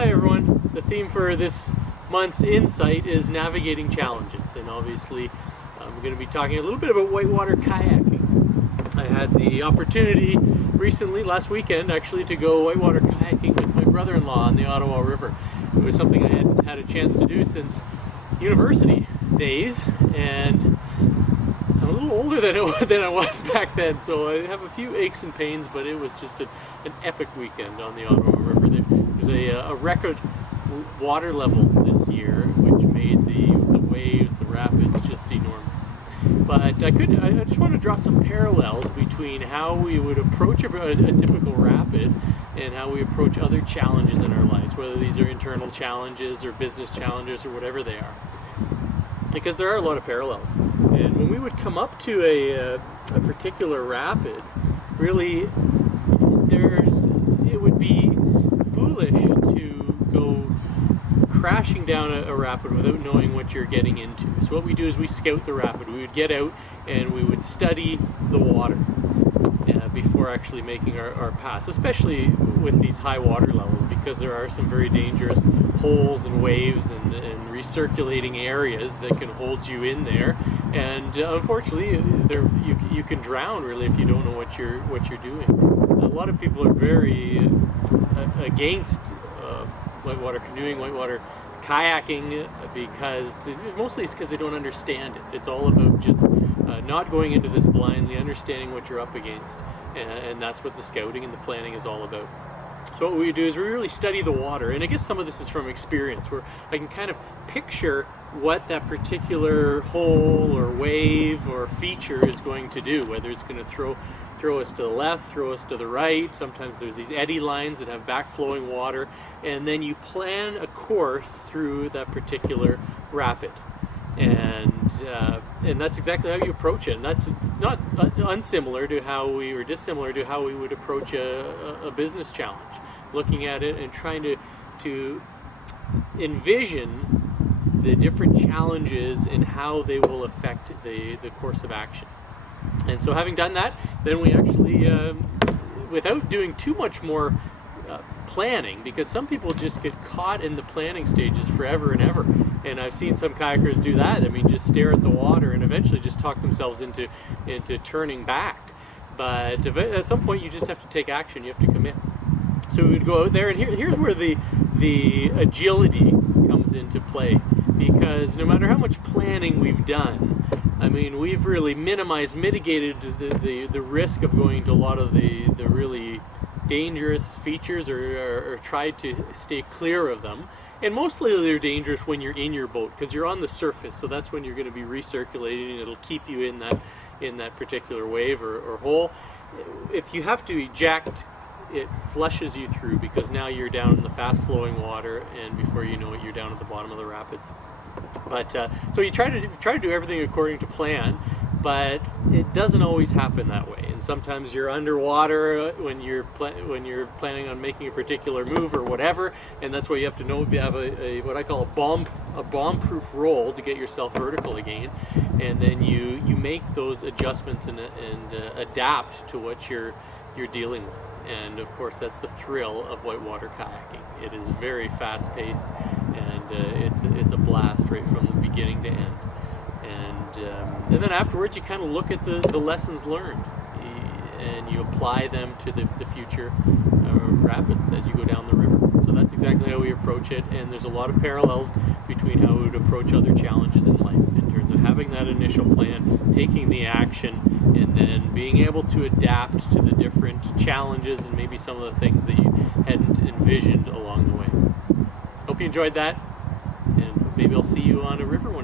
Hi everyone, the theme for this month's Insight is navigating challenges, and obviously I'm going to be talking a little bit about whitewater kayaking. I had the opportunity recently, last weekend actually, to go whitewater kayaking with my brother-in-law on the Ottawa River. It was something I hadn't had a chance to do since university days, and I'm a little older than I was back then, so I have a few aches and pains, but it was just an epic weekend on the Ottawa River. There's a record water level this year, which made the waves, the rapids, just enormous. But I just want to draw some parallels between how we would approach a typical rapid and how we approach other challenges in our lives, whether these are internal challenges or business challenges or whatever they are. Because there are a lot of parallels. And when we would come up to a particular rapid, really it would be foolish to go crashing down a rapid without knowing what you're getting into. So what we do is we scout the rapid. We would get out and we would study the water before actually making our pass, especially with these high water levels, because there are some very dangerous holes and waves and recirculating areas that can hold you in there, and unfortunately you can drown really if you don't know what you're doing. A lot of people are very against whitewater canoeing, whitewater kayaking, mostly it's because they don't understand it. It's all about just not going into this blindly, understanding what you're up against, and that's what the scouting and the planning is all about. So what we do is we really study the water, and I guess some of this is from experience, where I can kind of picture what that particular hole or wave or feature is going to do, whether it's going to throw us to the left, throw us to the right. Sometimes there's these eddy lines that have back-flowing water, and then you plan a course through that particular rapid. And that's exactly how you approach it, and that's not dissimilar to how we would approach a business challenge, looking at it and trying to envision the different challenges and how they will affect the course of action. And so having done that, then we actually, without doing too much more planning, because some people just get caught in the planning stages forever and ever, and I've seen some kayakers do that. I mean, just stare at the water and eventually just talk themselves into turning back. But at some point you just have to take action, you have to commit. So we would go out there, and here's where the agility comes into play, because no matter how much planning we've done, I mean, we've really mitigated the risk of going to a lot of the really dangerous features, or tried to stay clear of them. And mostly they're dangerous when you're in your boat, because you're on the surface, so that's when you're going to be recirculating, and it'll keep you in that particular wave or hole. If you have to eject, it flushes you through, because now you're down in the fast-flowing water, and before you know it, you're down at the bottom of the rapids. But so you try to do everything according to plan, but it doesn't always happen that way. And sometimes you're underwater when you're planning on making a particular move or whatever, and that's why you have to know, you have a what I call a bomb-proof roll to get yourself vertical again, and then you make those adjustments and adapt to what you're dealing with. And of course, that's the thrill of whitewater kayaking. It is very fast-paced, and it's a blast right from the beginning to end. And then afterwards, you kind of look at the lessons learned, and you apply them to the future rapids as you go down the river. So that's exactly how we approach it, and there's a lot of parallels between how we would approach other challenges in life, in terms of having that initial plan, taking the action, and then being able to adapt to the different challenges and maybe some of the things that you hadn't envisioned along the way. Hope you enjoyed that, and maybe I'll see you on a river one.